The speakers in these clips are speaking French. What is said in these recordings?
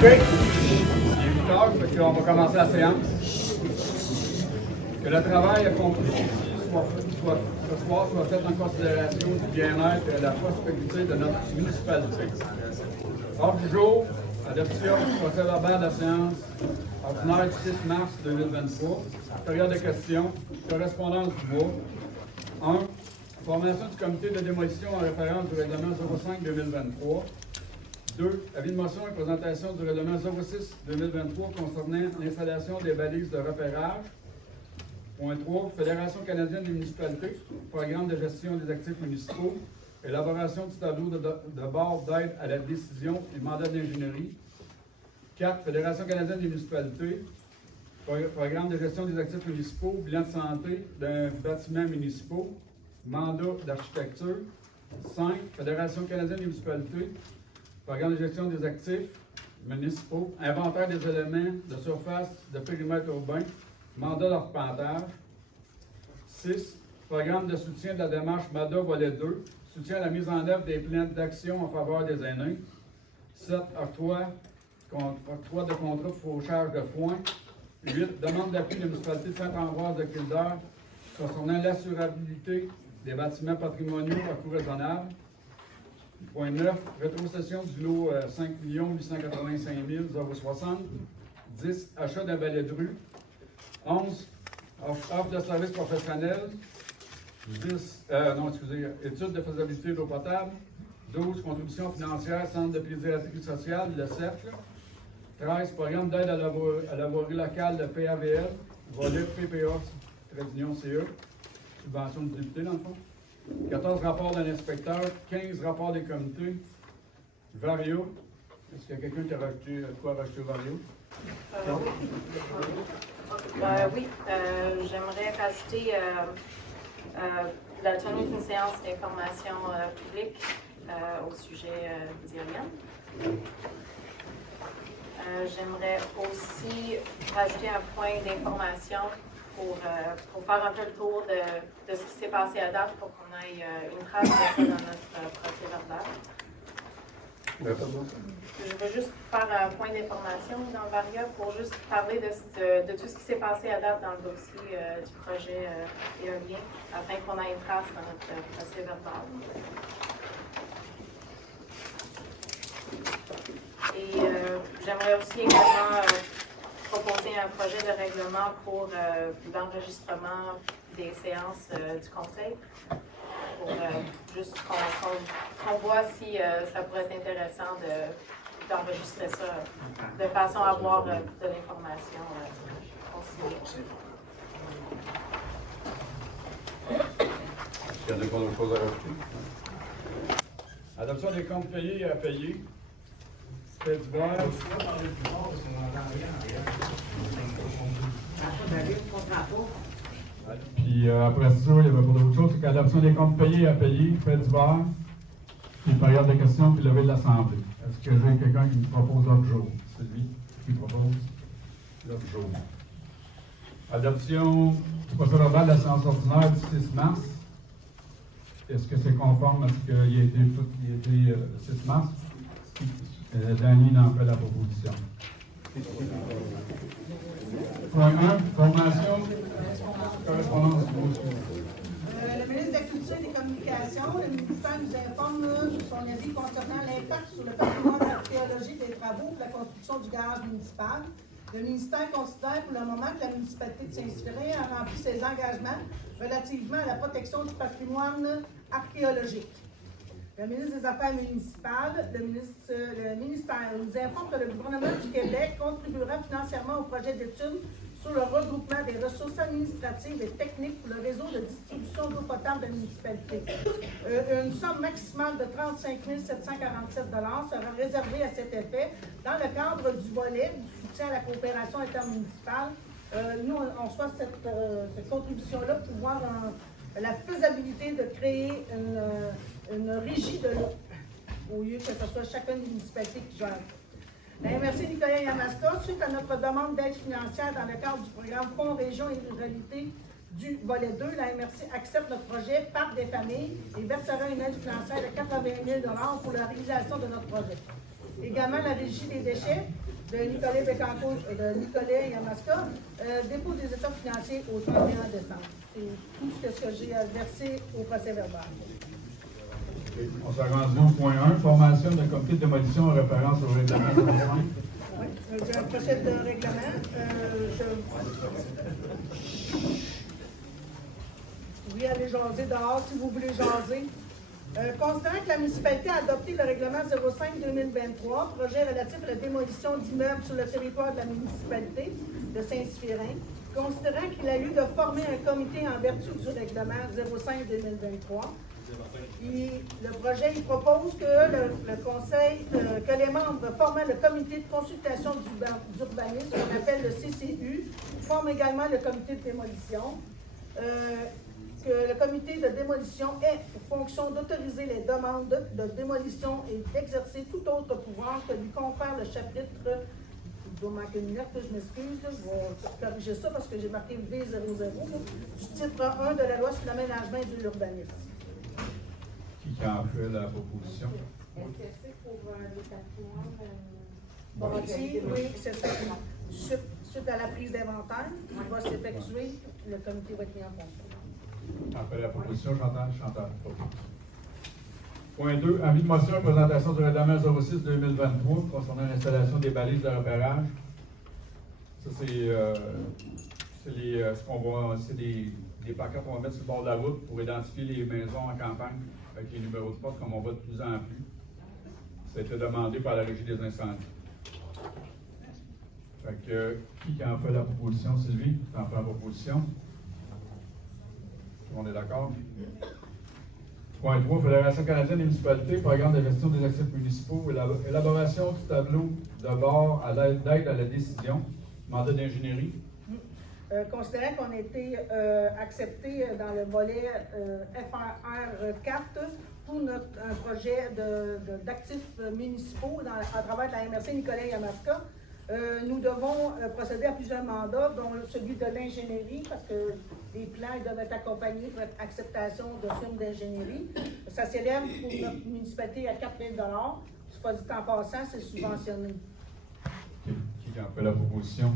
OK. Il est 8 heures, fait qu'on va commencer la séance. Que le travail accompli ici ce soir soit fait en considération du bien-être et de la prospérité de notre municipalité. Ordre du jour, adoption du procès-verbal de la séance ordinaire du 6 mars 2023. Période de questions. Correspondance du mois. 1. Formation du comité de démolition en référence du règlement 05-2023. 2. Avis de motion et présentation du règlement 06-2023 concernant l'installation des balises de repérage. Point 3. Fédération canadienne des municipalités. Programme de gestion des actifs municipaux. Élaboration du tableau de bord d'aide à la décision et mandat d'ingénierie. 4. Fédération canadienne des municipalités. Programme de gestion des actifs municipaux. Bilan de santé d'un bâtiment municipal. Mandat d'architecture. 5. Fédération canadienne des municipalités. Programme de gestion des actifs municipaux. Inventaire des éléments de surface de périmètre urbain. Mandat d'arpentage. 6. Programme de soutien de la démarche MADA volet 2. Soutien à la mise en œuvre des plans d'action en faveur des aînés. 7. Octroi de contrat de fauchage de foin. 8. Demande d'appui de la municipalité de Sainte-Ambroise de Kildare concernant l'assurabilité des bâtiments patrimoniaux à coût raisonnable. Point 9. Rétrocession du lot 5 885 060. 10. Achat d'un balai de rue. 11. Offre de services professionnels. 10. Étude de faisabilité d'eau potable. 12. Contribution financière, Centre de pédiatrie sociale, le Cercle. 13. Programme d'aide à la voirie locale de PAVL. Volet PPA, Trédignon CE. Subvention de député, dans le fond. 14 rapports d'un inspecteur, 15 rapports des comités. Vario. Est-ce qu'il y a quelqu'un qui a rajouté quoi rajouter Vario? Oui, j'aimerais rajouter la tenue d'une séance d'information publique au sujet d'Iriane. J'aimerais aussi rajouter un point d'information pour faire un peu le tour de ce qui s'est passé à date pour qu'on ait une trace de ça dans notre procès verbal. Je veux juste faire un point d'information dans le Varia pour juste parler de tout ce qui s'est passé à date dans le dossier du projet éolien, afin qu'on ait une trace dans notre procès verbal. Et j'aimerais aussi également proposer un projet de règlement pour l'enregistrement des séances du Conseil, pour juste qu'on voit si ça pourrait être intéressant d'enregistrer ça de façon à avoir de l'information consignée. Est-ce qu'il y a d'autres choses à rajouter? Adoption des comptes payés et à payer. Fait du boire. Puis après ça, il y avait pas d'autre chose, c'est qu'adoption des comptes payés et à payer, fait du bar, puis période de questions, puis levée de l'Assemblée. Est-ce que j'ai quelqu'un qui me propose l'autre jour? C'est lui qui propose l'autre jour. Adoption du procès-verbal de la séance ordinaire du 6 mars. Est-ce que c'est conforme à ce qu'il a été le 6 mars? Dany en fait la proposition. Point 1, formation, correspondance. Le ministre de la Culture et des Communications, le ministère nous informe de son avis concernant l'impact sur le patrimoine archéologique des travaux pour la construction du garage municipal. Le ministère considère pour le moment que la municipalité de Saint-Cyprien a rempli ses engagements relativement à la protection du patrimoine archéologique. Le ministre des Affaires municipales, le ministère nous informe que le gouvernement du Québec contribuera financièrement au projet d'étude sur le regroupement des ressources administratives et techniques pour le réseau de distribution d'eau potable de la municipalité. Une somme maximale de 35 747 sera réservée à cet effet dans le cadre du volet du soutien à la coopération intermunicipale. Nous, on reçoit cette contribution-là pour voir la faisabilité de créer une régie de l'eau, au lieu que ce soit chacune des municipalités qui gère. La MRC Nicolas Yamaska, suite à notre demande d'aide financière dans le cadre du programme Fonds Région et Ruralité du volet 2, la MRC accepte notre projet Parc des familles et versera une aide financière de 80 000 $ pour la réalisation de notre projet. Également, la Régie des déchets de Nicolas Bécancourt et de Nicolas Yamaska, dépôt des états financiers au 31 décembre. C'est tout ce que j'ai versé au procès verbal. On s'est rendu au point 1, formation d'un comité de démolition en référence au règlement 05. Oui, j'ai un procès de règlement. Oui, allez jaser dehors si vous voulez jaser. Considérant que la municipalité a adopté le règlement 05-2023, projet relatif à la démolition d'immeubles sur le territoire de la municipalité de Saint-Séphirin, considérant qu'il a lieu de former un comité en vertu du règlement 05-2023, le projet il propose que le conseil, que les membres formant le comité de consultation d'urbanisme, qu'on appelle le CCU, forment également le comité de démolition. Que le comité de démolition ait pour fonction d'autoriser les demandes de démolition et d'exercer tout autre pouvoir que lui confère le chapitre, il doit manquer une lettre, je m'excuse, je vais corriger ça parce que j'ai marqué V00, du titre 1 de la loi sur l'aménagement et de l'urbanisme. Qui en fait la proposition? Est-ce que c'est pour les patrimoines? Bâti, oui, c'est ça. Suite à la prise d'inventaire, il va s'effectuer, le comité va être mis en fonction. En fait la proposition, Chantal. Point 2, avis de motion, présentation du règlement 06-2023 concernant l'installation des balises de repérage. Ça, c'est des pancartes qu'on va mettre sur le bord de la route pour identifier les maisons en campagne avec les numéros de porte, comme on voit de plus en plus. Ça a été demandé par la Régie des incendies. Fait que, qui en fait la proposition? Sylvie, tu en fais la proposition? Tout le monde est d'accord? Point 3, Fédération canadienne des municipalités, programme de gestion des actifs municipaux, élaboration du tableau de bord à l'aide à la décision, mandat d'ingénierie. Considérant qu'on a été accepté dans le volet FRR 4 pour un projet d'actifs municipaux à travers la MRC Nicolas Yamaska, nous devons procéder à plusieurs mandats, dont celui de l'ingénierie, parce que les plans doivent être accompagnés pour acceptation de firmes d'ingénierie. Ça s'élève pour notre municipalité à 4 000 $. Soit dit en passant, c'est subventionné. Qui en fait la proposition?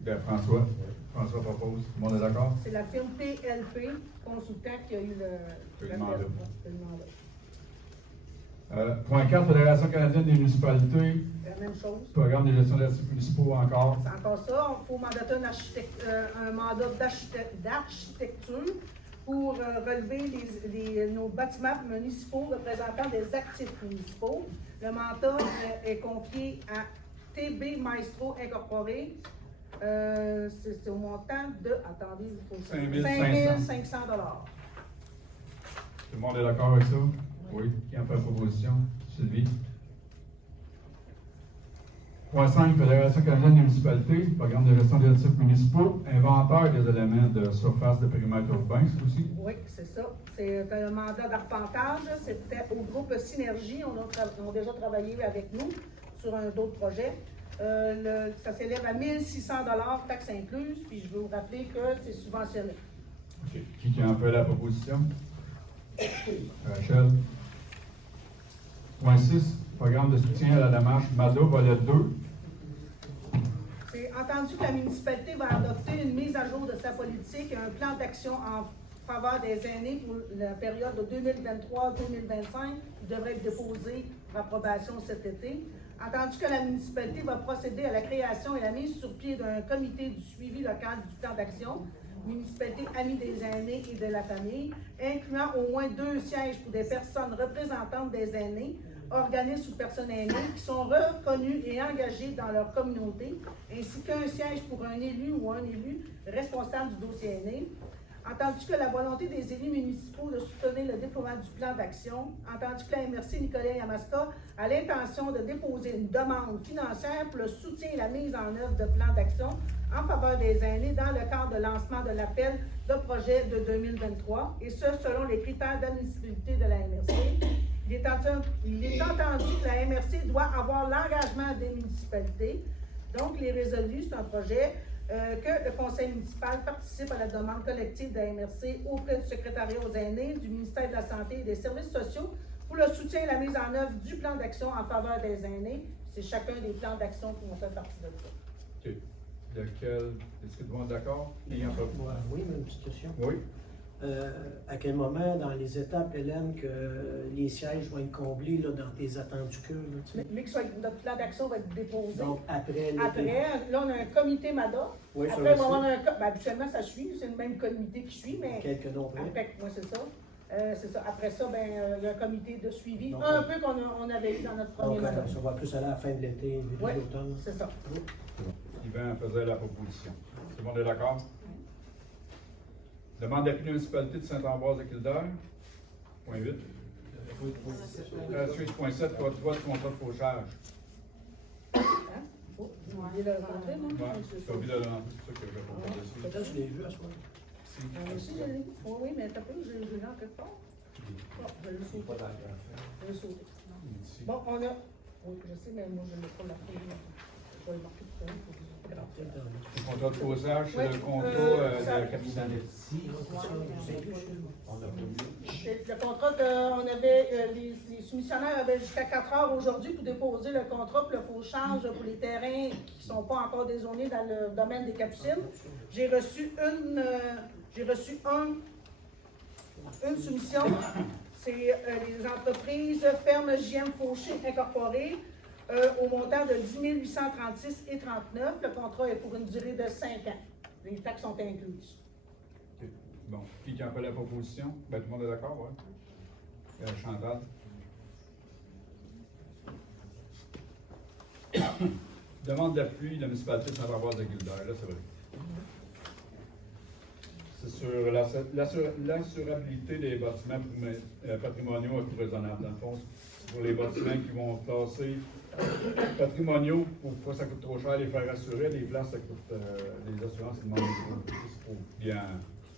Bien, François. François propose. Tout le monde est d'accord? C'est la firme PLP, consultant, qui a eu le mandat. Point 4, Fédération canadienne des municipalités. La même chose. Programme de gestion des actifs municipaux encore. C'est encore ça. Il faut mandater un mandat d'architecture pour relever nos bâtiments municipaux représentant des actifs municipaux. Le mandat est confié à TB Maestro Incorporé. C'est au montant de, attendez, il faut 5 500 $. Tout le monde est d'accord avec ça? Oui. Qui en fait la proposition? Sylvie. Point 5, Fédération canadienne des municipalités, programme de gestion des actifs municipaux, inventaire des éléments de surface de périmètre urbain, c'est aussi? Oui, c'est ça. C'est un mandat d'arpentage. C'était au groupe Synergie. On a déjà travaillé avec nous sur d'autres projets. Ça s'élève à 1 600 $, taxes incluses, puis je veux vous rappeler que c'est subventionné. OK. Qui en fait la proposition? Rachel. Point 6, programme de soutien à la démarche MADO, volet 2. C'est entendu que la municipalité va adopter une mise à jour de sa politique et un plan d'action en faveur des aînés pour la période de 2023-2025 qui devrait être déposé pour approbation cet été. Entendu que la municipalité va procéder à la création et la mise sur pied d'un comité du suivi local du plan d'action, municipalité amie des aînés et de la famille, incluant au moins 2 sièges pour des personnes représentantes des aînés, organismes ou personnes aînées qui sont reconnus et engagés dans leur communauté, ainsi qu'un siège pour un élu ou un élu responsable du dossier aîné. Entendu que la volonté des élus municipaux de soutenir le déploiement du plan d'action, entendu que la MRC Nicolas Yamaska a l'intention de déposer une demande financière pour le soutien et la mise en œuvre de plans d'action en faveur des aînés dans le cadre de lancement de l'appel de projet de 2023, et ce, selon les critères d'admissibilité de la MRC. Il est entendu que la MRC doit avoir l'engagement des municipalités. Donc, les résolus, c'est un projet que le conseil municipal participe à la demande collective de la MRC auprès du secrétariat aux aînés, du ministère de la Santé et des Services sociaux pour le soutien et la mise en œuvre du plan d'action en faveur des aînés. c'est chacun des plans d'action qui vont faire partie de ça. OK. Lequel, est-ce que tout le monde est d'accord? Et en fait- Oui, mais une petite question. Oui. À quel moment dans les étapes, Hélène, que les sièges vont être comblés là, dans tes attendus queues? Là, tu sais? Mais que notre plan d'action va être déposé. Donc, après l'été. Après, là, on a un comité MADA. Oui, ça Après, aussi. on va avoir habituellement, ça suit, c'est le même comité qui suit, mais Quelques noms près. après, moi, c'est ça. C'est ça. Après ça, il y a un comité de suivi, Donc, un peu qu'on avait eu dans notre premier Donc, mandat. ça va plus aller à la fin de l'été, début Oui, de l'automne. c'est ça. Yvan faisait la proposition. Tout le monde est d'accord? Demande d'appui de la municipalité de Saint-Ambroise-de-Kildare. Point 8. Suite, point 7, toi, de contrat de fauchage. Hein? Oh, j'ai oublié de le rentrer, moi. Ouais, C'est t'as oublié de le rentrer, c'est ça que je réponds pas dessus. Peut-être que je l'ai vu à ce moment. Aussi, je l'ai vu. Oui, oui, mais t'as pas, je l'ai en quelque part. Oh, je l'ai sauté. Je l'ai sauté. Ici. Bon, on a. Oui, je sais, mais moi, je ne l'ai pas marqué. Je vais le marquer tout à l'heure. Le contrat de fauchage, c'est Ouais, le contrat ça- de capitaine. Le contrat, on avait, les soumissionnaires avaient jusqu'à 4 heures aujourd'hui pour déposer le contrat pour le fauchage pour les terrains qui ne sont pas encore dézonés dans le domaine des Capucines. J'ai reçu une soumission. C'est les entreprises Ferme JM Fauché Incorporées au montant de 10 836 et 39. Le contrat est pour une durée de 5 ans. Les taxes sont incluses. OK. Bon, qui en fait la proposition? Ben, tout le monde est d'accord, oui. Chantal? Demande d'appui de la municipalité de Saint-Ambroise-de-Kildare, là, c'est vrai. C'est sur l'assurabilité des bâtiments patrimoniaux à coût raisonnable. Dans le fond, c'est pour les bâtiments qui vont classer patrimoniaux, pour pas que ça coûte trop cher les faire assurer, les places, ça coûte, les assurances, ils demandent beaucoup. C'est pour bien,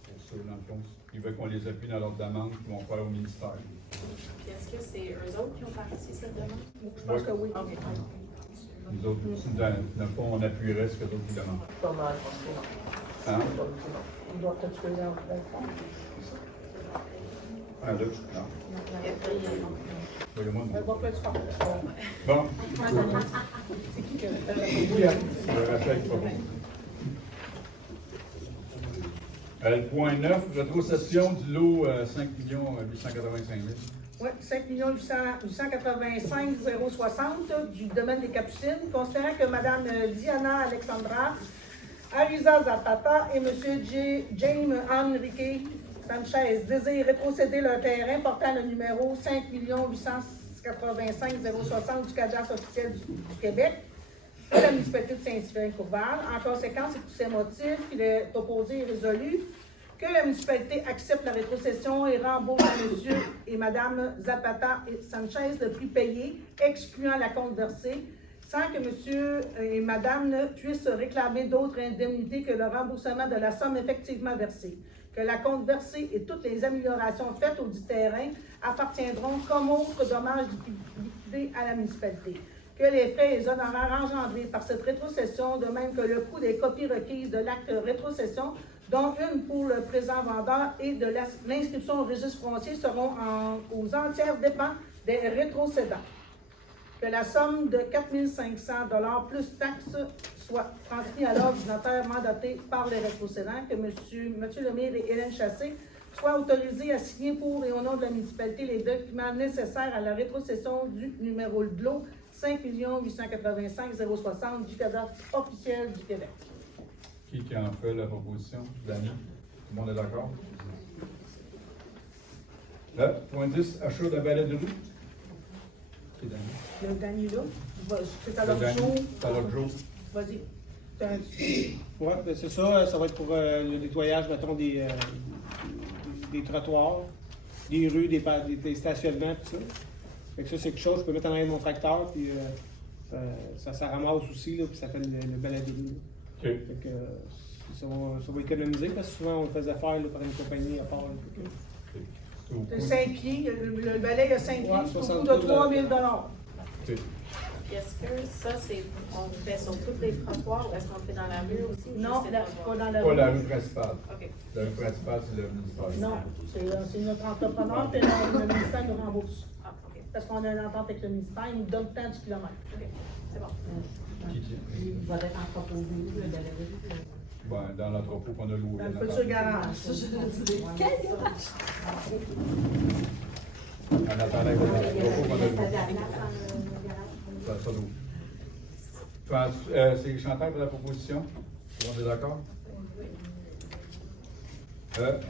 pour ceux, dans le fond, ils veulent qu'on les appuie dans leur demande qu'ils vont faire au ministère. Puis est-ce que c'est eux autres qui ont parti cette demande? Je pense que oui. OK. Nous autres, dans le fond, on appuierait ce que d'autres nous demandent. Pas mal. Hein? On doit peut-être se faire dans le fond. Un, deux, non. Voyez-moi Elle va pas être forte. Bon. C'est qui que. Le Rachel qui propose. Le point 9, rétrocession du lot 5 885 000. Oui, 5 885 060 du domaine des Capucines, considérant que Mme Diana Alexandra, Arisa Zapata et M. James Enrique Sanchez désirent rétrocéder leur terrain portant le numéro 5 885 060 du cadastre officiel du Québec à la municipalité de Saint-Sylvain-Courval. En conséquence, c'est pour ces motifs qu'il est opposé et résolu que la municipalité accepte la rétrocession et rembourse à M. et Mme Zapata et Sanchez le prix payé, excluant la compte versée, sans que M. et Mme puissent réclamer d'autres indemnités que le remboursement de la somme effectivement versée. Que la compte versée et toutes les améliorations faites au dit terrain appartiendront comme autres dommages liquidés à la municipalité. Que les frais et les honoraires engendrés par cette rétrocession, de même que le coût des copies requises de l'acte de rétrocession, dont une pour le présent vendeur et de l'inscription au registre foncier, seront aux entières dépens des rétrocédants. Que la somme de 4 500 $ plus taxes soit transmise à l'ordinateur mandaté par les rétrocédants, que M. Lemire et Hélène Chassé soient autorisés à signer pour et au nom de la municipalité les documents nécessaires à la rétrocession du numéro de lot 5 885 060 du cadastre officiel du Québec. Qui en fait la proposition? Dany? Tout le monde est d'accord? Point 10, achat de balai de rue. Qui est Dany? Le Dany là, c'est à Le l'autre Dany, jour. c'est à l'autre jour. Vas-y. Oui, ben c'est ça. Ça va être pour le nettoyage, mettons, des trottoirs, des rues, des stationnements, tout ça. Fait que ça, c'est quelque chose, je peux mettre en arrière mon tracteur, puis ça ramasse aussi, là, puis ça fait le balai de rue. OK. Fait que ça va économiser, parce que souvent, on le faisait faire là, par une compagnie à part. Là, C'est au De coût. 5 pieds, le balai a 5 pieds, Ouais, c'est au coût 72 de 3 000 $. OK. Puis est-ce que ça, on le fait sur tous les trottoirs ou est-ce qu'on le fait dans la rue aussi? Ou Non, juste les pas trottoirs? dans la Pas la rue. rue principale. OK. La rue principale, c'est le ministère. Non, c'est notre entrepreneur, puis le ministère nous rembourse. Ah, OK. Parce qu'on a une entente avec le ministère, il nous donne tant du kilomètre. OK. C'est bon. Qui dit? Il va être entreposé, le galerie. Ben, dans l'entrepôt qu'on a loué. Dans le futur garage. Ça, je veux dire. Quel garage? En attendant que l'entrepôt qu'on a loué. Ça, Ça loue. C'est Chantal pour la proposition. On est d'accord?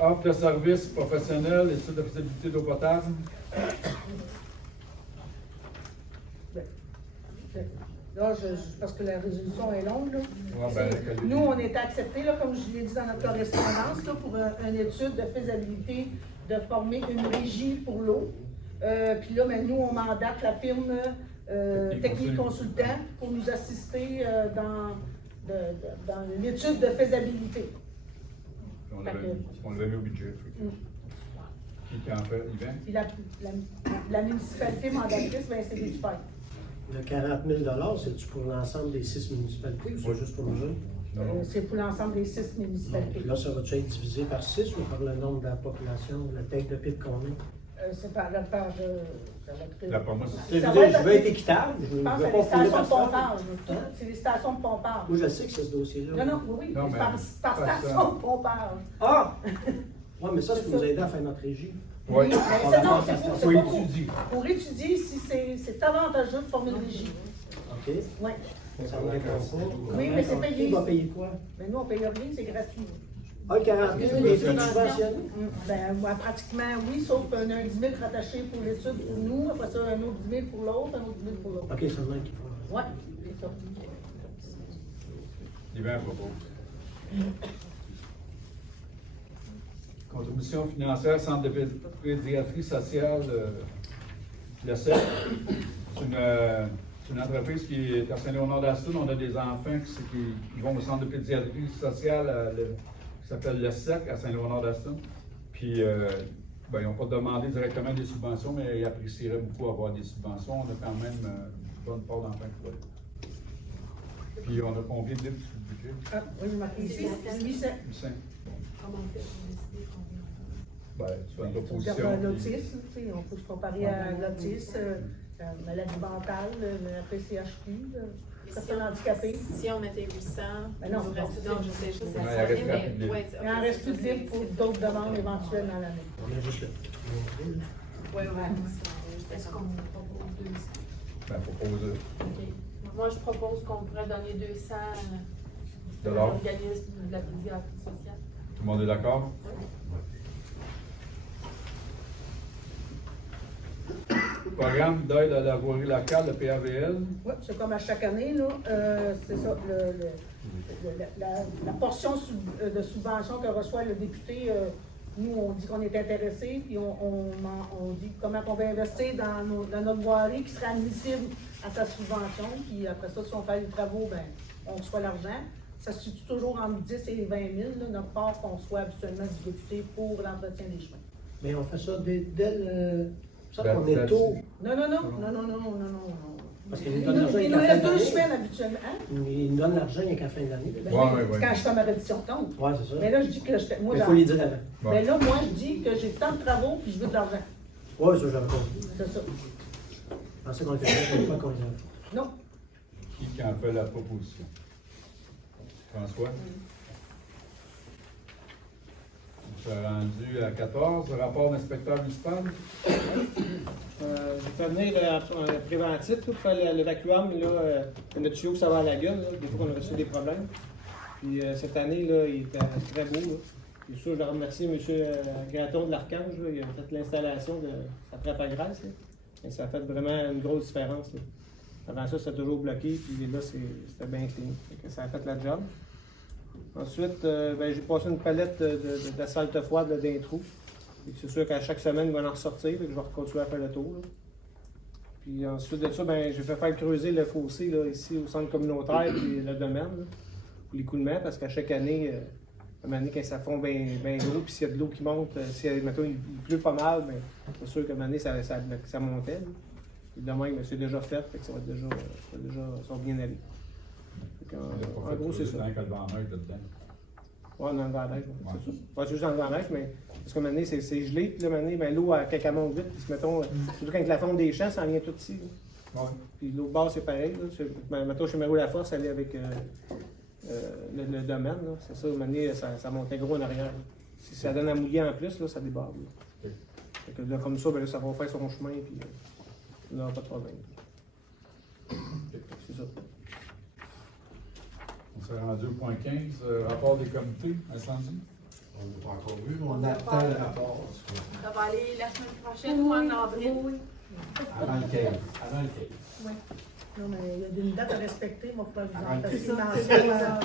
Offre de services professionnels, études de faisabilité d'eau potable. Là, parce que la résolution est longue. Là. Ouais, ben, Nous, on était acceptés, là, comme je l'ai dit dans notre correspondance, là, pour une étude de faisabilité de former une régie pour l'eau. Puis là, ben, nous, on mandate la firme technique consultant pour nous assister dans l'étude de faisabilité. On l'avait mis au budget. Qui en fait? Yvan? Puis la municipalité mandatrice, ben, c'est des fêtes. Le 40 000 c'est-tu pour l'ensemble des 6 municipalités ou c'est juste pour nous autres? C'est pour l'ensemble des 6 municipalités. Puis là, ça va-tu être divisé par 6 ou par le nombre de la population, la tête de pipe qu'on a? C'est par Là, pour moi, Je Ça veux va dire, être- je veux être équitable. Je Je veux pense que pas c'est les fouler stations de personne. pompage. C'est les stations de pompage. Moi, je sais que c'est ce dossier-là. Non, non, oui, Non, mais par pas station ça. de pompage. Ah! Ouais, mais ça, c'est pour nous aider à faire notre régie. Oui. Oui, mais c'est non, c'est pour, Faut c'est pas étudier. pour étudier si c'est avantageux de former une régie. OK? Oui. Ça va être comme ça. Oui, mais c'est payé. Qui va payer quoi? Mais nous, on ne paye rien, c'est gratuit. Ah, le 40 000, les études subventionnées? Ben, moi, pratiquement, oui, sauf un 10 000 rattaché pour l'étude pour nous, après ça, un autre 10 000 pour l'autre, un autre 10 000 pour l'autre. OK, seulement qu'il faut. Oui, c'est ça. Yvan propose. Contribution financière, Centre de pédiatrie sociale, le CEP. C'est une entreprise qui est à Saint-Léonard-d'Aston. On a des enfants qui vont au Centre de pédiatrie sociale qui s'appelle le CEC à Saint-Léonard-d'Aston. Puis, ben, ils n'ont pas demandé directement des subventions, mais ils apprécieraient beaucoup avoir des subventions. On a quand même une bonne part d'enfants qui vont être. Puis, on a combien de livres sur le budget? Ah, oui, j'ai marqué ici, 800. 800. Comment on fait pour décider combien? Ben, tu fais une On proposition. regarde puis- l'autisme, tu sais, on peut se comparer à l'autisme, la maladie mentale, la PCHQ, personnes handicapées. Si on mettait 800, Ben non, il nous reste, non, non, je sais, Ouais, il reste mais rapide. ouais, Il en reste plus de libre pour d'autres demandes éventuelles dans l'année. On a juste le. Oui, Est-ce qu'on propose 200? Ben, faut poser. OK. Moi, je propose qu'on pourrait donner 200 à Dollars. l'organisme de la pédiatrie sociale. Tout le monde est d'accord? Programme d'aide à la voirie locale, le PAVL. Oui, c'est comme à chaque année, là, c'est ça, la portion de subvention que reçoit le député, nous, on dit qu'on est intéressé, puis on dit comment on va investir dans notre voirie qui sera admissible à sa subvention, puis après ça, si on fait les travaux, ben, on reçoit l'argent. Ça se situe toujours entre 10 et 20 000, là, notre part qu'on reçoit habituellement du député pour l'entretien des chemins. Mais on fait ça dès le. Ça Ben, qu'on est là-dessus. tôt. Non. Parce Il qu'il nous nous donne l'argent il qu'à nous la fin reste de 2 l'année. semaines habituellement. Hein? Il nous donne l'argent il n'y a qu'à la fin de l'année. Ben Ouais, oui, ouais, ouais. quand je fais ma reddition de compte. Ouais, c'est ça. Mais là, je dis que moi, Mais il j'en- faut les dire avant. Bon. Mais là, moi, je dis que j'ai tant de travaux puis je veux de l'argent. Ouais, ça, j'avais compris. C'est ça. Je pensais qu'on était fait une fois qu'on les avait. Non. Qui en fait la proposition? François? On s'est rendu à 14, rapport d'inspecteur municipal. J'ai fait venir un préventif là, pour faire le vacuum. Là, notre tuyau, ça va à la gueule. Là, des fois qu'on a reçu des problèmes. Puis cette année, là, il était très beau. Là. Bien sûr, je dois remercier M. Graton de l'Archange. Là. Il a fait l'installation de sa trappe à graisse. Là. Et ça a fait vraiment une grosse différence. Là. Avant ça, c'était toujours bloqué. Puis là, c'était bien clean. Fait que ça a fait la job. Ensuite, ben, j'ai passé une palette d'asphalte froide là, d'un trou. C'est sûr qu'à chaque semaine, il va en ressortir, donc je vais continuer à faire le tour. Là. Puis ensuite de ça, ben, j'ai fait faire creuser le fossé là, ici au centre communautaire et le domaine là, pour les coulements, parce qu'à chaque année, à un moment donné, quand ça fond bien gros, puis s'il y a de l'eau qui monte, si mettons, il pleut pas mal, ben, c'est sûr qu'à un moment donné, ça montait. Là. Et de même, c'est déjà fait, fait que ça va déjà bien aller. Fait en gros, c'est ça. Dans le vent neige dedans. Ouais, dans le vent neige, Ouais. c'est ça. Ouais, c'est juste dans le vent neige, mais parce qu'à un moment donné, c'est gelé, puis là, à un moment donné, ben, l'eau, quand elle monte vite, puis mettons, surtout quand la fonte des champs, ça en vient tout ici. Là. Ouais. Puis l'autre bord, c'est pareil. Maintenant, chez Mario Laforce, elle est avec le domaine. Là. C'est ça, à un moment donné, ça montait gros en arrière. Là. Si ça donne à mouiller en plus, là, ça déborde. Là. Fait que là, comme ça, ben, là, ça va faire son chemin, puis il n'y aura pas de problème. C'est ça. On s'est rendu au point 15, rapport des comités, incendie. On n'a pas encore vu, mais on attend le rapport. Ça va aller la semaine prochaine ou en avril. Avant le 15. Avant le 15. Oui. Non, mais il y a une date à respecter, il va falloir vous en Ah, passer c'est mention.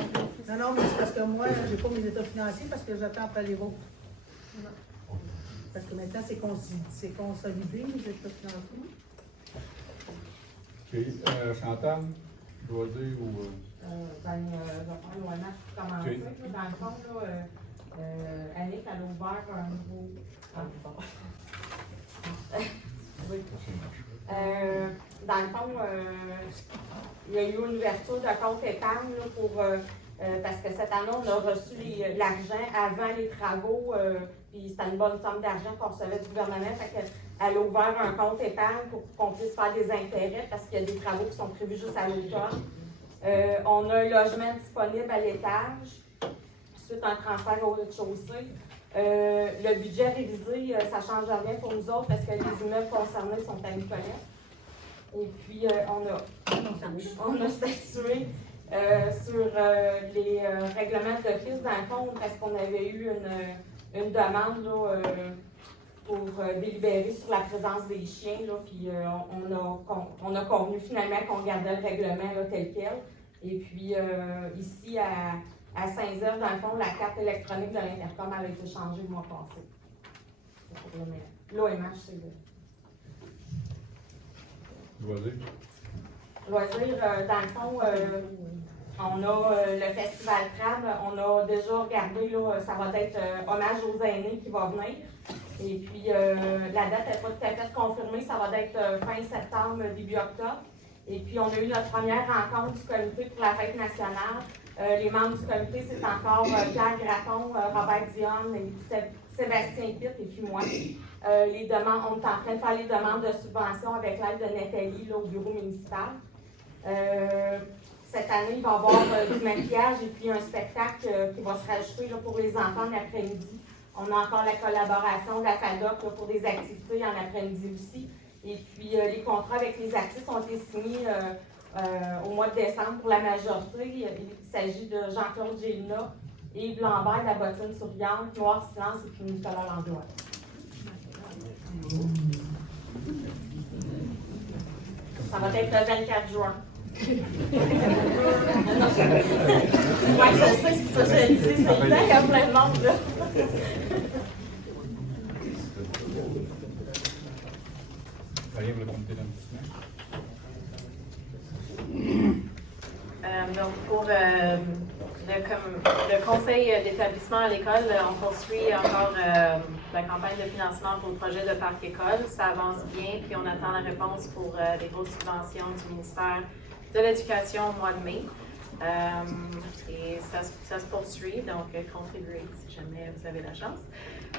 Non, non, mais c'est parce que moi, je n'ai pas mes états financiers parce que j'attends après les vôtres. Parce que maintenant, c'est consolidé, les états financiers. OK. Chantal, je dois dire ou. Je vais faire l'ONH pour commencer. Ok. Dans le fond, là, Annick, elle a ouvert un nouveau. Oui. Dans le fond, il y a eu une ouverture de compte épargne là, pour, parce que cette année, on a reçu l'argent avant les travaux, puis c'était une bonne somme d'argent qu'on recevait du gouvernement. Fait qu'elle a ouvert un compte épargne pour qu'on puisse faire des intérêts parce qu'il y a des travaux qui sont prévus juste à l'automne. On a un logement disponible à l'étage, suite à un transfert au rez-de-chaussée. Le budget révisé, ça ne change rien pour nous autres parce que les immeubles concernés sont à Nicolette. Et puis, on a statué sur les règlements d'office dans le fond parce qu'on avait eu une demande là, pour délibérer sur la présence des chiens. Là, puis on a convenu finalement qu'on gardait le règlement là, tel quel. Et puis, ici, à Saint-Zève, dans le fond, la carte électronique de l'Intercom avait été changée le mois passé. L'OMH, c'est là. Loisirs, dans le fond, on a le Festival Crab, on a déjà regardé, là, ça va être hommage aux aînés qui va venir. Et puis, la date n'est pas tout à fait confirmée, ça va être fin septembre, début octobre. Et puis, on a eu notre première rencontre du comité pour la fête nationale. Les membres du comité, c'est encore Pierre Gratton, Robert Dionne, Sébastien Pitt et puis moi. Les demandes, on est en train de faire les demandes de subvention avec l'aide de Nathalie là, au bureau municipal. Cette année, il va y avoir du maquillage et puis un spectacle qui va se rajouter là, pour les enfants l'après-midi. On a encore la collaboration de la FADOC là, pour des activités en après-midi aussi. Et puis, les contrats avec les artistes ont été signés au mois de décembre pour la majorité. Il s'agit de Jean-Claude Gélina, Yves Lambert, La Bottine Souriante, Noir Silence et puis Nicolas Langlois. Ça va être le 24 juin. Oui, je sais ce que ça, je le dis, c'est évident, il y a plein de monde là. Rien pour le comité d'investissement. Donc, pour le conseil d'établissement à l'école, on poursuit encore la campagne de financement pour le projet de parc école. Ça avance bien, puis on attend la réponse pour les grosses subventions du ministère de l'Éducation au mois de mai. Et ça se poursuit, donc contribuez si jamais vous avez la chance.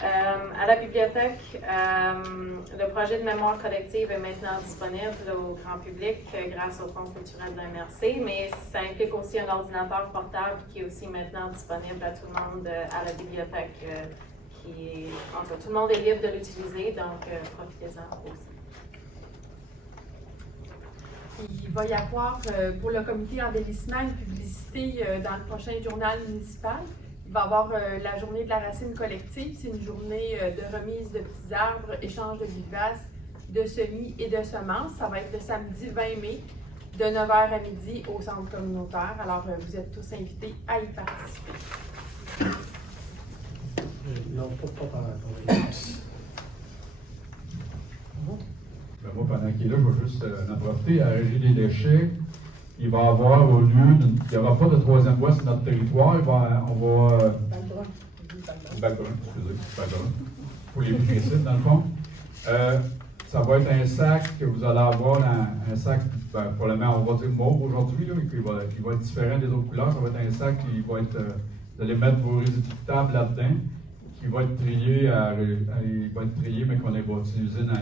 À la bibliothèque, le projet de mémoire collective est maintenant disponible au grand public grâce au Fonds culturel de la MRC, mais ça implique aussi un ordinateur portable qui est aussi maintenant disponible à tout le monde à la bibliothèque. Tout le monde est libre de l'utiliser, donc profitez-en aussi. Il va y avoir pour le comité embellissement une publicité dans le prochain journal municipal. Il va y avoir la journée de la racine collective. C'est une journée de remise de petits arbres, échange de vivaces, de semis et de semences. Ça va être le samedi 20 mai de 9h à midi au centre communautaire. Alors, vous êtes tous invités à y participer. Non, pas par rapport. Ben moi, pendant qu'il est là, je vais juste en profiter à Régie des déchets. Il va y avoir, au lieu, il n'y aura pas de troisième voie sur notre territoire. On va. Balbrun, excusez, Balbrun. Pour les plus précis, dans le fond. Ça va être un sac que vous allez avoir, un sac, probablement, on va dire mauve aujourd'hui, là, qui va être différent des autres couleurs. Ça va être un sac qui va être. Vous allez mettre vos résidus de table là-dedans, il va être trié, mais qu'on va bâti l'usine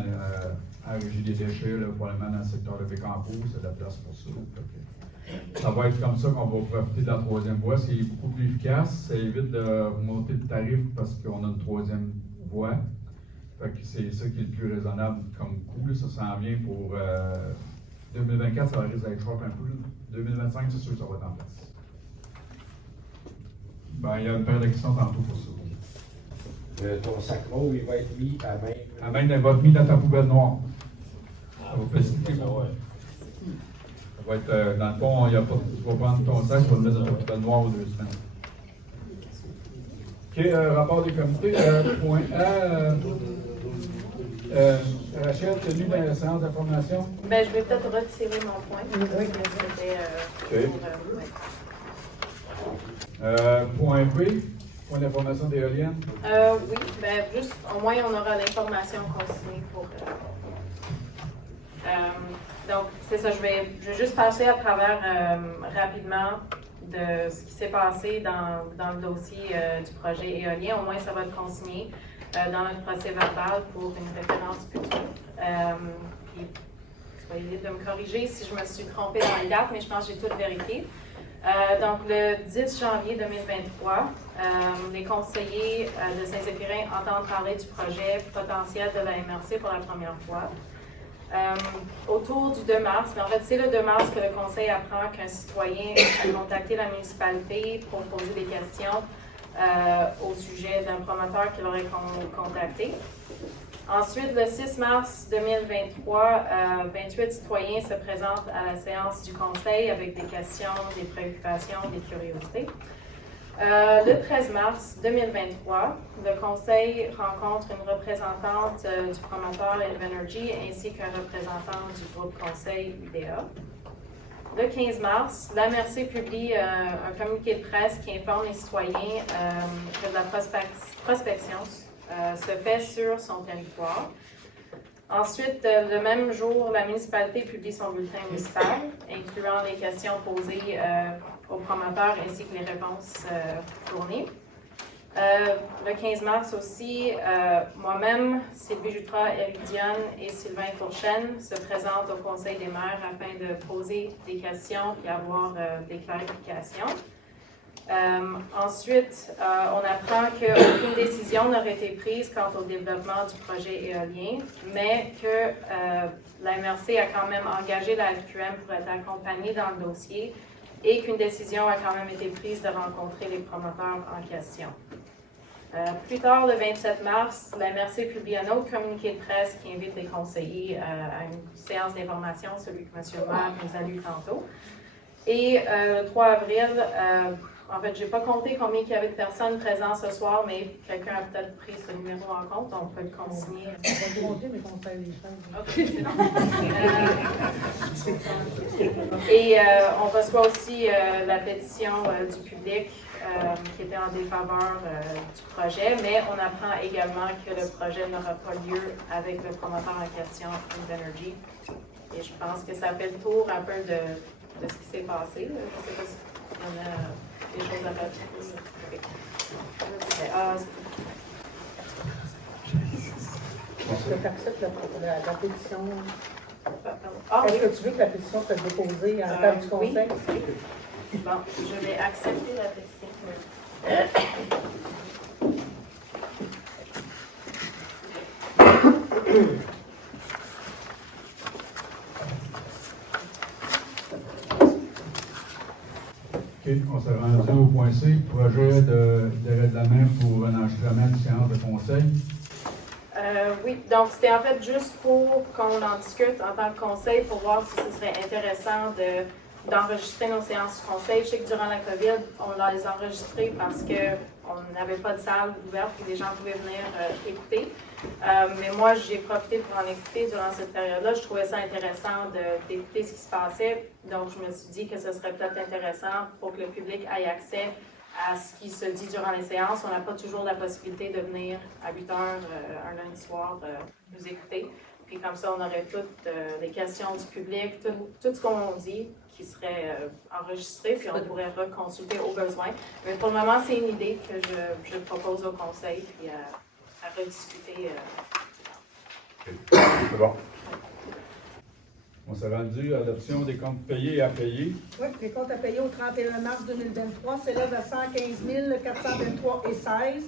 à Régie des déchets, là, probablement dans le secteur de Bécampo, c'est de la place pour ça. Ça va être comme ça qu'on va profiter de la troisième voie. C'est beaucoup plus efficace, ça évite de remonter le tarif parce qu'on a une troisième voie. Fait que c'est ça qui est le plus raisonnable comme coût. Là. Ça s'en vient pour 2024, ça risque d'être short un peu. 2025, c'est sûr que ça va être en place. Ben, il y a une paire de questions tantôt pour ça. Ton sacro, il va être mis à même. À même, elle va être mis dans ta poubelle noire. Ça va faciliter pour ça va être, dans le fond, il y a pas, tu vas prendre ton sac, tu vas le mettre dans ta poubelle noire aux 2 semaines. OK, rapport des comités. Point A. Rachel, tu as lu dans la séance d'information? Ben, je vais peut-être retirer mon point. Oui. C'était Point B, point d'information d'éoliennes. oui, ben, juste, au moins, on aura l'information consignée pour. Donc, c'est ça, je vais juste passer à travers rapidement de ce qui s'est passé dans le dossier du projet éolien. Au moins, ça va être consigné dans notre procès verbal pour une référence future. Puis, soyez libre de me corriger si je me suis trompée dans les dates, mais je pense que j'ai tout vérifié. Donc, le 10 janvier 2023, les conseillers de Saint-Zéphirin entendent parler du projet potentiel de la MRC pour la première fois. Autour du 2 mars, mais en fait, c'est le 2 mars que le conseil apprend qu'un citoyen a contacté la municipalité pour poser des questions au sujet d'un promoteur qu'il aurait contacté. Ensuite, le 6 mars 2023, 28 citoyens se présentent à la séance du conseil avec des questions, des préoccupations, des curiosités. Le 13 mars 2023, le conseil rencontre une représentante du promoteur Energy ainsi qu'un représentant du groupe conseil UDA. Le 15 mars, la MRC publie un communiqué de presse qui informe les citoyens que de la prospection se fait sur son territoire. Ensuite, le même jour, la municipalité publie son bulletin municipal, incluant les questions posées aux promoteurs ainsi que les réponses fournies. Le 15 mars aussi, moi-même, Sylvie Jutras, Éric Dionne et Sylvain Fourchenne se présentent au Conseil des maires afin de poser des questions et avoir des clarifications. Ensuite, on apprend qu'aucune décision n'aurait été prise quant au développement du projet éolien, mais que la MRC a quand même engagé la FQM pour être accompagnée dans le dossier et qu'une décision a quand même été prise de rencontrer les promoteurs en question. Plus tard, le 27 mars, la MRC publie un autre communiqué de presse qui invite les conseillers à une séance d'information, celui que M. le maire nous a lu tantôt. Et le 3 avril, en fait, je n'ai pas compté combien il y avait de personnes présentes ce soir, mais quelqu'un a peut-être pris ce numéro en compte, on peut le consigner. On va compter, mais qu'on fait les choses. OK, c'est bon. Et on reçoit aussi la pétition du public qui était en défaveur du projet, mais on apprend également que le projet n'aura pas lieu avec le promoteur en question, Energy. Et je pense que ça fait le tour un peu de ce qui s'est passé. Je ne sais pas si on a des choses à faire. Est-ce que tu acceptes la pétition? Ah, Est-ce oui. que tu veux que la pétition soit déposée à la table du conseil? Oui. Bon, je vais accepter la pétition. OK, on s'est rendu au point C, projet de règlement pour un enregistrement de séance de conseil. Oui, donc c'était en fait juste pour qu'on en discute en tant que conseil pour voir si ce serait intéressant d'enregistrer nos séances du conseil. Je sais que durant la COVID, on les a enregistrées parce qu'on n'avait pas de salle ouverte et les gens pouvaient venir écouter. Mais moi, j'ai profité pour en écouter durant cette période-là. Je trouvais ça intéressant d'écouter ce qui se passait. Donc, je me suis dit que ce serait peut-être intéressant pour que le public ait accès à ce qui se dit durant les séances. On n'a pas toujours la possibilité de venir à 8 heures un lundi soir nous écouter. Puis comme ça, on aurait toutes les questions du public, tout ce qu'on dit qui serait enregistré, puis on pourrait reconsulter au besoin. Mais pour le moment, c'est une idée que je propose au conseil, puis à rediscuter. C'est bon. On s'est rendu à l'option des comptes payés et à payer. Oui, les comptes à payer au 31 mars 2023 s'élèvent à 115 423,16.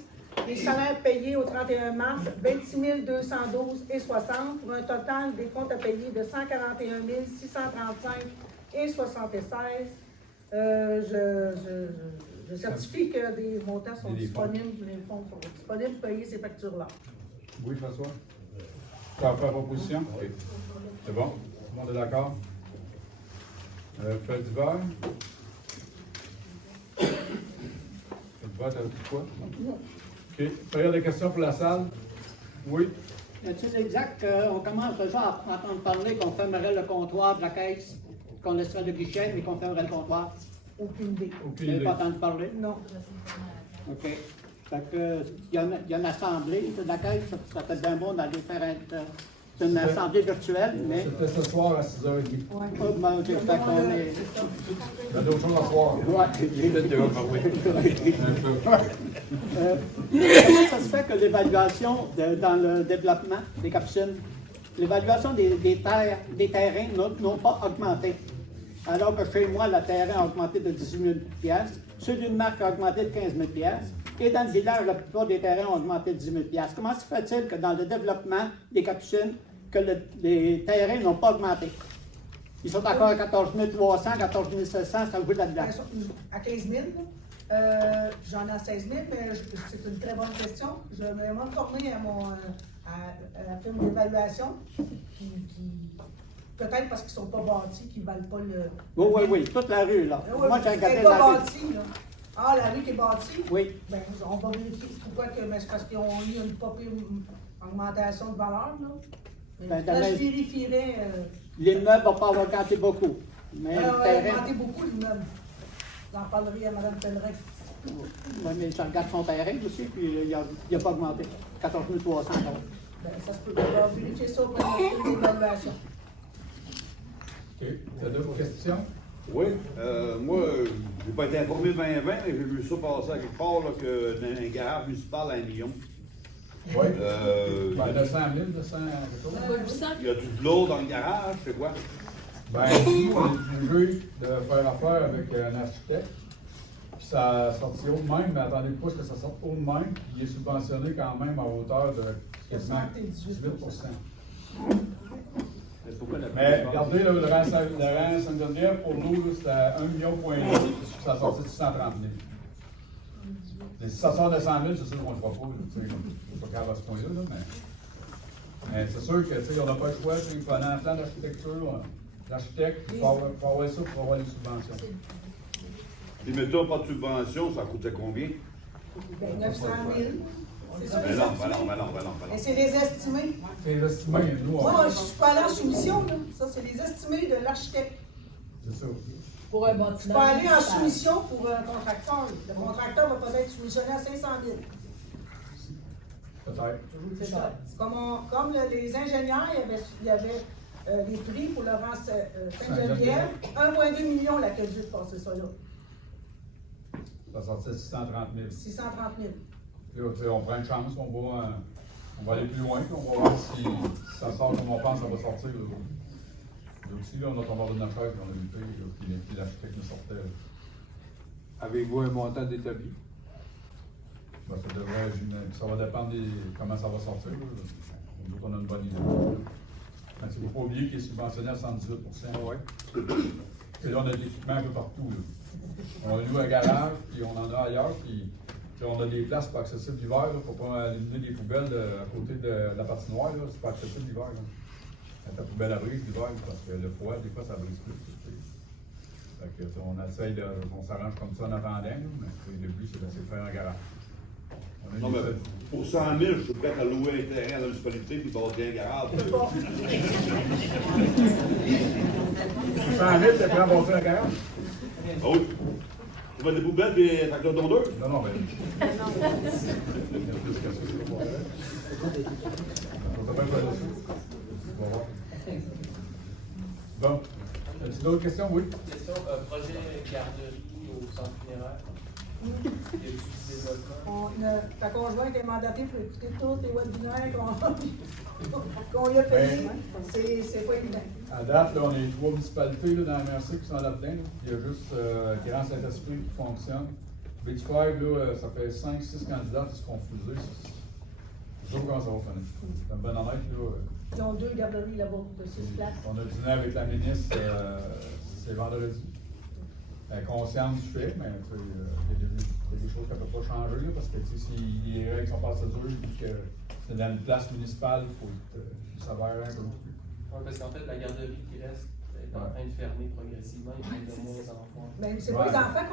Les salaires payés au 31 mars, 26 212,60 pour un total des comptes à payer de 141 635,76. Je certifie que des montants sont disponibles, les fonds sont disponibles pour payer ces factures-là. Oui, François? Tu vas faire proposition? Oui. C'est bon? Tout le monde est d'accord? Fait divers? Fait divers, t'as dit quoi? Non. OK. Période de questions pour la salle? Oui? Est-il exact qu'on commence déjà à entendre parler qu'on fermerait le comptoir de la caisse, qu'on laisserait le guichet, mais qu'on fermerait le comptoir? Aucune idée. Vous n'avez pas entendu parler? Non. OK. Fait que, il y a une assemblée de la caisse, ça fait bien bon d'aller faire c'est une assemblée virtuelle, mais... C'était ce soir à 6h30. Ouais. Oh, ben, OK, fait qu'on est... Il y a d'autres choses à soir. Ouais. Comment ça se fait que l'évaluation dans le développement des capucines, l'évaluation des terrains n'ont pas augmenté? Alors que chez moi, le terrain a augmenté de 18 000 $, ceux d'une marque a augmenté de 15 000 $, et dans le village, la plupart des terrains ont augmenté de 10 000 $. Comment se fait-il que dans le développement des capucines, que les terrains n'ont pas augmenté? Ils sont encore à 14 300, 14 700, ça vaut là-dedans. À 15 000, j'en ai à 16 000, mais c'est une très bonne question. Je vais m'informer à la firme d'évaluation peut-être parce qu'ils ne sont pas bâtis, qu'ils ne valent pas le... Oui, toute la rue, là. Oui, Moi, j'ai regardé pas la rue. bâti, là. Ah, la rue qui est bâtie? Oui. Bien, on va vérifier. Pourquoi que, mais c'est parce qu'ils ont eu une pas pire augmentation de valeur, là. Mais Ben, là, je vérifierai. L'immeuble n'a pas augmenté beaucoup. Mais le Il a terrain... augmenté beaucoup, l'immeuble. J'en parlerai à Mme Pellerin. Oui, mais je regarde son terrain aussi, puis il n'a pas augmenté. 14 300. Ben, ça se peut. On va vérifier ça pour une évaluation. OK. Tu as d'autres questions? Oui, moi, je n'ai pas été informé 2020, mais j'ai vu ça passer à quelque part, là, que dans un garage municipal à 1 million. Oui. 900 000, 200 Il y a du lourd dans le garage, c'est quoi? Ben, nous, on est obligé de faire affaire avec un architecte. Puis ça a sorti haut de même, mais attendez pas que ça sorte haut de même. Puis il est subventionné quand même à hauteur de quasiment 18%. Mais regardez, là, le rang Sainte-Geneviève, pour nous, c'était 1,2 million, ça a sorti de 130 000. Et si ça sort de 100 000, c'est sûr qu'on ne le fera pas. C'est pas grave à ce point-là, mais c'est sûr que on n'a pas le choix. Pendant un plan d'architecture, l'architecte, il faut avoir ça pour avoir les subventions. Et mettons, pas de subvention, ça coûtait combien? Ben, 900 000. C'est ça, les non. Mais c'est les estimés. C'est les estimés, nous. Moi, je ne suis pas allé en soumission, là. Ça, c'est les estimés de l'architecte. C'est ça. Pour un Je ne bâtiment. suis pas allé en soumission pour un contracteur. Le contracteur va peut-être soumissionner à 500 000. Peut-être. C'est ça. Comme les ingénieurs, il y avait des prix pour le rang Sainte-Geneviève. 1,2 million l'aqueduc passé ça là. Ça sortait 630 000. 630 000. Là, on prend une chance, on va aller plus loin, puis on va voir si ça sort comme on pense que ça va sortir. Là aussi, là, on a tombé de notre chaise, on a lutté, puis l'architecte nous sortait. Avez-vous un montant d'établi? Ben, ça va dépendre de comment ça va sortir. Nous autres, on a une bonne idée. Mais il ne faut pas oublier qu'il est subventionné à 118%. Oui. Et là, on a de l'équipement un peu partout. Là. On loue un garage, puis on en a ailleurs, puis on a des places pas accessibles l'hiver. Il ne faut pas éliminer des poubelles à côté de la patinoire. C'est pas accessible l'hiver. Ta poubelle à brise l'hiver, parce que le froid, des fois, ça brise plus. Fait que, on essaye on s'arrange comme ça en attendant, mais le but, c'est d'essayer de faire un garage. Non, mais pour 100 000, je suis prêt à louer un terrain à la municipalité puis bâtir un garage. 100 000, c'est prêt à bâtir un garage? Ah oui. Tu vas des poubelles et ça clôt tondeuse? Non, mais. Il y a plus que ça, c'est pas vrai. va voir. Bon. As-tu d'autres questions? Oui. Question, projet garderie au centre funéraire. Y a-t-il du développement? Ta conjointe est mandatée pour écouter tous les webinaires qu'on lui a payés. C'est pas évident. À date, là, on est 3 municipalités là, dans la MRC qui sont là-dedans. Là. Il y a juste Grand Saint-Esprit qui fonctionne. Beach-Five, là, ça fait 5-6 candidats qui se sont fusés. Je sais pas comment ça va finir. C'est un bon honnête, là. Ils ont 2 garderies là-bas de 6 places. On a dîné avec la ministre, c'est vendredi. Conscience du fait, mais il y a des choses qu'elle ne peut pas changer, là, parce que si les règles sont pas assez dures, et que c'est dans une place municipale, il faut que ça varie un peu. Oui, parce qu'en fait, la garderie qui reste est en train de fermer progressivement, il y a de moins d'enfants. Mais c'est pas les enfants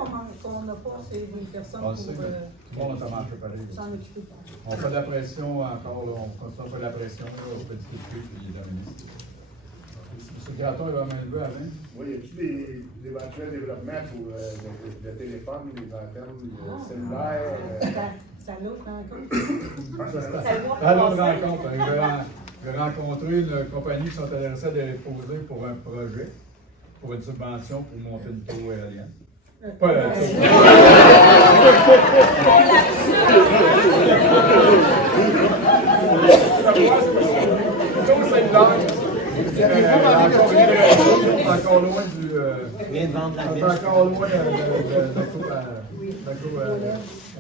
qu'on n'a pas, c'est les personnes On le pour sait, tout le monde a marché pareil. s'en occuper. On fait de la pression encore, là, on continue à faire de la pression là, au petit équipe et la ministre. M. Gratton, il va main levée avant. Oui, y a-t-il des éventuels développements pour le téléphone, les antennes cellulaires? Ça l'autre rencontre. À l'autre rencontre, j'ai rencontré une compagnie qui sont intéressés à déposer pour un projet, pour une subvention pour monter une tour éolienne. Pas la encore loin du. Vient de vendre la biche. Encore loin de la tour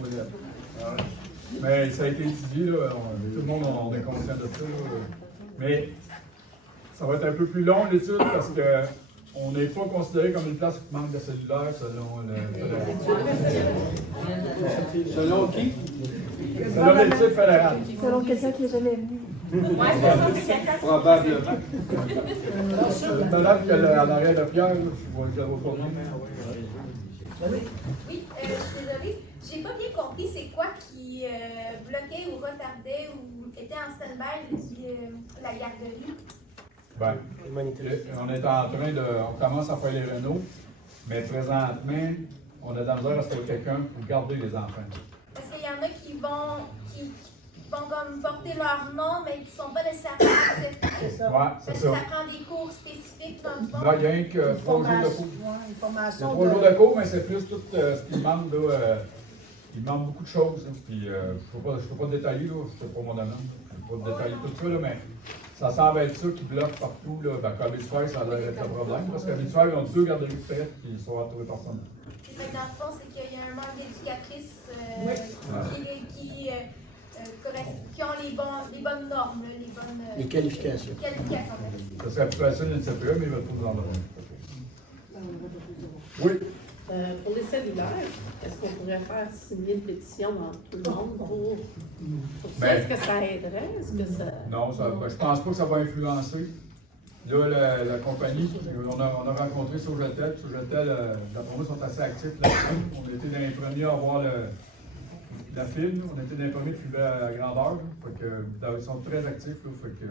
OLED. Mais ça a été étudié, là, tout le monde on est conscient de ça. Là. Mais ça va être un peu plus long l'étude parce qu'on n'est pas considéré comme une place qui manque de cellulaire selon Selon qui? Selon l'étude fédérale. Selon quelqu'un qui n'est jamais venu. Ouais, c'est ça, c'est quelqu'un. Probablement. Madame qui a l'arrêt de Pierre, je vais pas bien. Oui, je suis désolée. J'ai pas bien compris c'est quoi qui bloquait ou retardait ou était en stand-by la garderie. Ben, on est en train de. On commence à faire les rénaux, mais présentement, on a de la misère à se trouver quelqu'un pour garder les enfants. Parce qu'il y en a qui vont comme porter leur nom, mais qui ne sont pas nécessairement acceptés. C'est ça. Ouais, c'est ça. Ça prend des cours spécifiques dans le fond. Là, il y a rien que 3 jours de cours. Une Il y a formation 3 jours de cours, mais c'est plus tout ce qui manque. Là, il manque beaucoup de choses. Hein, puis, je ne peux pas détailler, là, je ne sais pas mon domaine. Je ne peux pas détailler tout ça, là, mais ça semble être ça qui bloque partout. Là. Ben, comme Beach-Five, ça a l'air d'être le problème. Parce qu'à Beach-Five, ils ont 2 garderies différentes qui sont entourées par personne. Dans le fond, c'est qu'il y a un manque d'éducatrices qui ont les bonnes normes, les bonnes Les qualifications. Ça serait plus facile d'une CPE, mais il va tout vous en donner. Oui. Pour les cellulaires, est-ce qu'on pourrait faire signer une pétition dans tout le monde pour ça? Ben, Est-ce que ça aiderait? Est-ce que ça... Non, je ne pense pas que ça va influencer. Là, la compagnie, on a rencontré Sogetel. Sogetel, d'après moi, sont assez actifs là-dessus. On a été dans les premiers à voir la fibre. On a été dans les premiers de fibrer à grandeur. Fait que, ils sont très actifs. Là, fait que,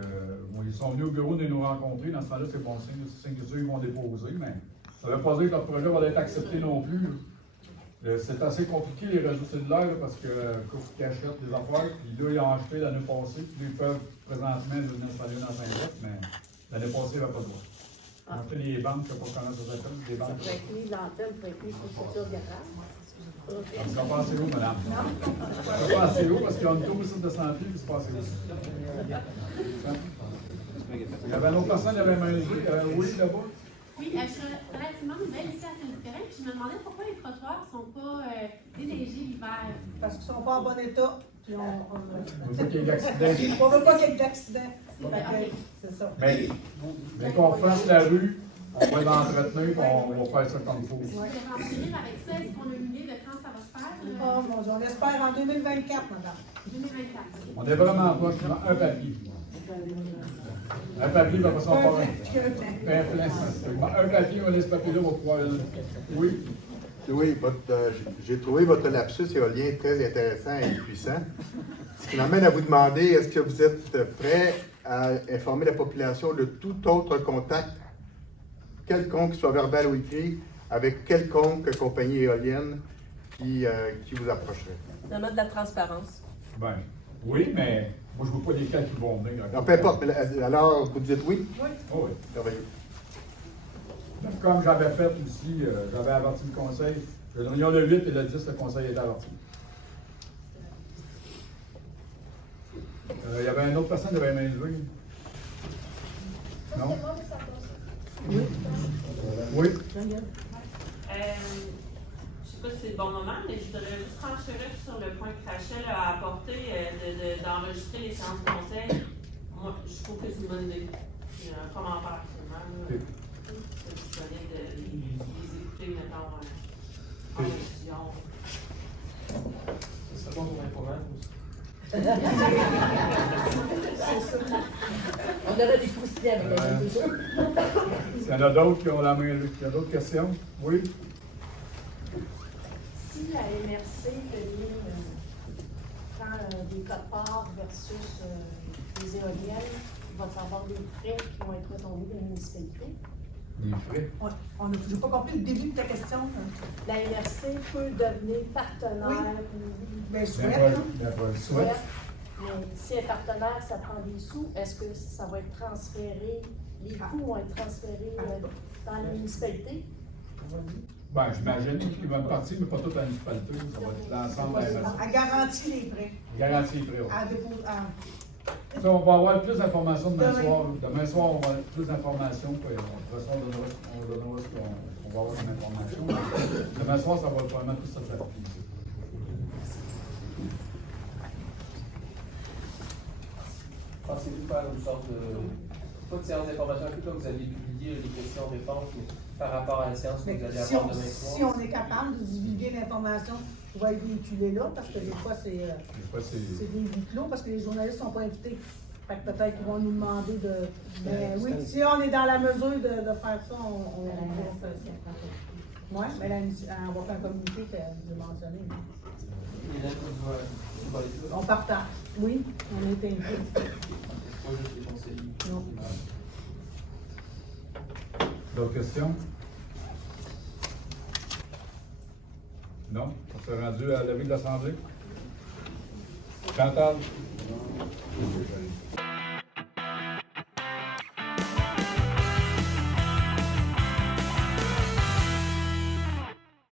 ils sont venus au bureau de nous rencontrer. Dans ce temps-là, c'est bon signe. C'est signe que ceux, ils vont déposer. Mais ça ne veut pas dire que leur projet va être accepté non plus. C'est assez compliqué les réseaux cellulaires là, parce que faut qu'ils achètent des affaires. Puis là, ils ont acheté l'année passée. Puis ils peuvent présentement venir s'installer dans Saint-Roch, mais l'année passée, il n'y avait pas de droit. On a fait les banques, je ne sais pas comment ça s'appelle. Des banques. Ça pourrait être mis l'antenne, pourrait être mis sur le futur garage. Vous en pensez où, madame? Vous en pensez où? Parce qu'il y a une tour de santé, puis c'est passé où? Il y avait une autre personne, il y avait un oui là-bas. Oui, je suis relativement nouvelle ici à Saint-Nicolas. Je me demandais pourquoi les trottoirs ne sont pas déneigés l'hiver. Parce qu'ils ne sont pas en bon état. Puis on veut pas qu'il y ait d'accident. On ne veut pas qu'il y ait d'accident. C'est ça. Mais qu'on fasse la rue, on va l'entretenir et on va faire ça comme il faut. Pour en finir avec ça, est-ce qu'on a une idée de quand ça va se faire? Oh mon Dieu, on espère en 2024, madame. 2024. On est vraiment proche, un papier. Un papier va pas s'en faire un papier, on laisse ce papier-là pour pouvoir. Oui. Oui, j'ai trouvé votre lapsus éolien très intéressant et puissant. Ce qui m'amène à vous demander, est-ce que vous êtes prêt à informer la population de tout autre contact, quelconque, soit verbal ou écrit, avec quelconque compagnie éolienne qui vous approcherait? On a de la transparence. Bien. Oui, mais moi, je ne vois pas lesquels qui vont venir. Non, peu importe, mais alors, vous dites oui? Oui. Oh, oui. Merveilleux. Donc, comme j'avais fait ici, j'avais averti le conseil. Le réunion le 8 et le 10, le conseil était averti. Il y avait une autre personne qui avait main levée. Non? Oui. Oui. Je ne sais pas si c'est le bon moment, mais je voudrais juste renchérir sur le point que Rachel a apporté d'enregistrer les séances de conseil. Moi, je trouve que c'est une bonne idée. Il y a un commentaire seulement. C'est disponible de les écouter, mettons, en diffusion. C'est bon pour l'informel aussi. On aurait des croustillants avec la même chose. S'il y en a d'autres qui ont la main levée, il y a d'autres questions? Oui? Si la MRC prend des cotes-parts versus les éoliennes, il va y avoir des frais qui vont être retombés dans la municipalité. Des frais? Je n'ai pas compris le début de ta question. La MRC peut devenir partenaire. Ben, souhaite. Souhaite. Mais si un partenaire, ça prend des sous, est-ce que ça va être transféré, les coûts vont être transférés dans la municipalité? Ben, j'imagine qu'il va être parti, mais pas toute la municipalité. Ça va être l'ensemble de la MRC. Elle garantit les prêts. Garantie les prêts, oui. À Ça, on va avoir plus d'informations demain Demain. soir. Demain soir, on va avoir plus d'informations. Puis, de toute façon, on donnera ce qu'on va avoir comme information. Demain soir, ça va probablement tout ça s'appliquer. Pensez-vous faire une sorte de, pas de séance d'information, un peu comme vous aviez publié les questions-réponses, mais par rapport à la séance que vous allez avoir demain soir? Si on est capable de divulguer l'information qui va être véhiculée là, parce que des fois, c'est des huis clos, parce que les journalistes ne sont pas invités. Fait que peut-être qu'ils vont nous demander de. Mais oui, si on est dans la mesure de faire ça, on va faire ça. Oui, mais là, on va faire un communiqué que vous avez mentionné. On partage. Oui, on est invités. Pas juste les conseillers. Non. D'autres questions? Non? On s'est rendu à l'avis de l'Assemblée? Chantal?